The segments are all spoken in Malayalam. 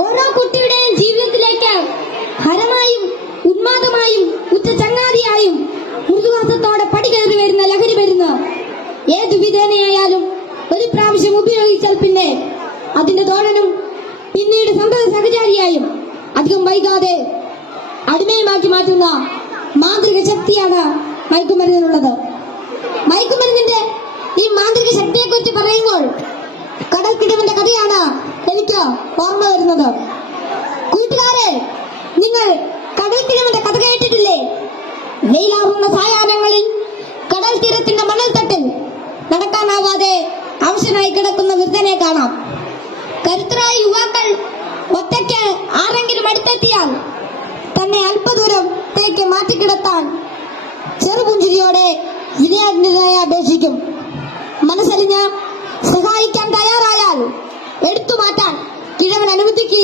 ഓരോ കുട്ടിയുടെയും ജീവിതത്തിലേക്ക് ഹരമായും ഉന്മാദമായും ഉച്ച ചങ്ങാതിയായും പടി കയറി വരുന്ന ലഹരി വരുന്നു ഏത് വിധേനയായാലും ഒരു പ്രാവശ്യം ഉപയോഗിച്ചാൽ പിന്നെ അതിന്റെ തോഴനും പിന്നീട് സന്തത സഹചാരിയായും അധികം വൈകാതെ അടിമയുമാക്കി മാറ്റുന്ന മാന്ത്രിക ശക്തിയാണ് മയക്കുമരുന്നിനുള്ളത്. മയക്കുമരുന്നിന്റെ ഈ മാന്ത്രിക ശക്തിയെ ഓർമ്മ കൂട്ടുകാരെ നിങ്ങൾ കടൽക്കിടവിന്റെ കഥ കേട്ടിട്ടില്ലേ? വെയിലാവുന്ന സായാഹ്നങ്ങളിൽ കടൽ തീരത്തിന്റെ മണൽത്തട്ടിൽ നടക്കാനാവാതെ അവശനായി കിടക്കുന്ന വൃദ്ധനെ കാണാം. കരുത്തരായ യുവാക്കൾ ഒറ്റയ്ക്ക് ആരെങ്കിലും അടുത്തെത്തിയാൽ തന്നെ അല്പദൂരം മാറ്റിക്കിടത്താൻ ചെറുപുഞ്ചിരിയോടെ വിനയാജ്ഞരായി അപേക്ഷിക്കും.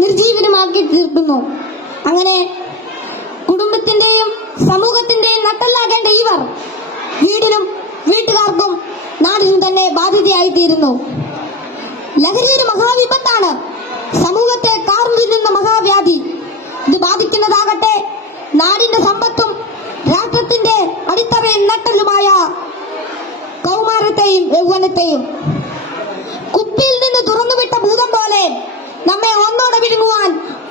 നിർജീവനുമാക്കി തീർക്കുന്നു. അങ്ങനെ കുടുംബത്തിന്റെയും സമൂഹത്തിന്റെയും നട്ടല്ലാകേണ്ട ഇവർ വീടിനും വീട്ടുകാർക്കും നാടിനും തന്നെ ബാധ്യതയായി തീരുന്നു ലഹരി മഹാവിപത്താണ് സമൂഹത്തെ കാർന്നിരുന്ന മഹാവ്യാധി. ഇത് ബാധിക്കുന്നതാകട്ടെ നാടിന്റെ സമ്പത്തും രാഷ്ട്രത്തിന്റെ അടിത്തറയും നട്ടലുമായ കൗമാരത്തെയും യൗവനത്തെയും.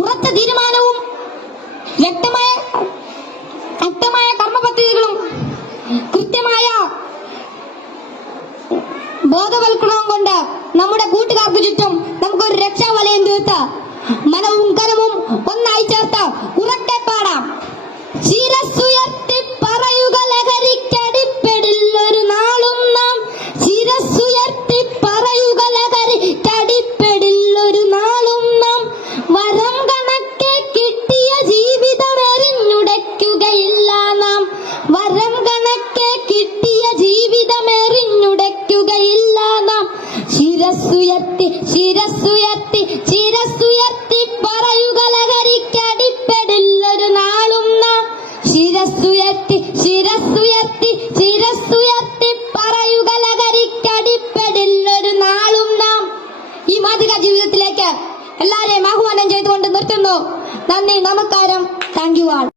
ഉറച്ച തീരുമാനവും വ്യക്തമായ ശക്തമായ കർമ്മപദ്ധതികളും കൃത്യമായ ബോധവൽക്കരണവും കൊണ്ട് നമ്മുടെ കൂട്ടുകാർക്ക് ചുറ്റും നമുക്കൊരു രക്ഷാവലയം തീർത്ത് മനവും കനവും ഒന്നായി വരം കണക്കെ കിട്ടിയ ജീവിതം എറിഞ്ഞുടയ്ക്കുകയില്ല നാം. ശിരസ്സുയർത്തി ശിരസ്സുയർത്തി ശിരസ്സുയർത്തി പറയുക ലഹരിക്കടിപ്പെടില്ലൊരു നാളും നാം. ശിരസ്സുയർത്തി ശിരസ്സുയർത്തി ശിരസ്സുയർത്തി പറയുക ലഹരിക്കടിപ്പെടില്ലൊരു നാളും നാം. ഈ മാതൃകാ ജീവിതത്തിലേക്ക് എല്ലാരെയും ആഹ്വാനം ചെയ്തുകൊണ്ട് നിർത്തുന്നു. നന്ദി നമസ്കാരം. Thank you all.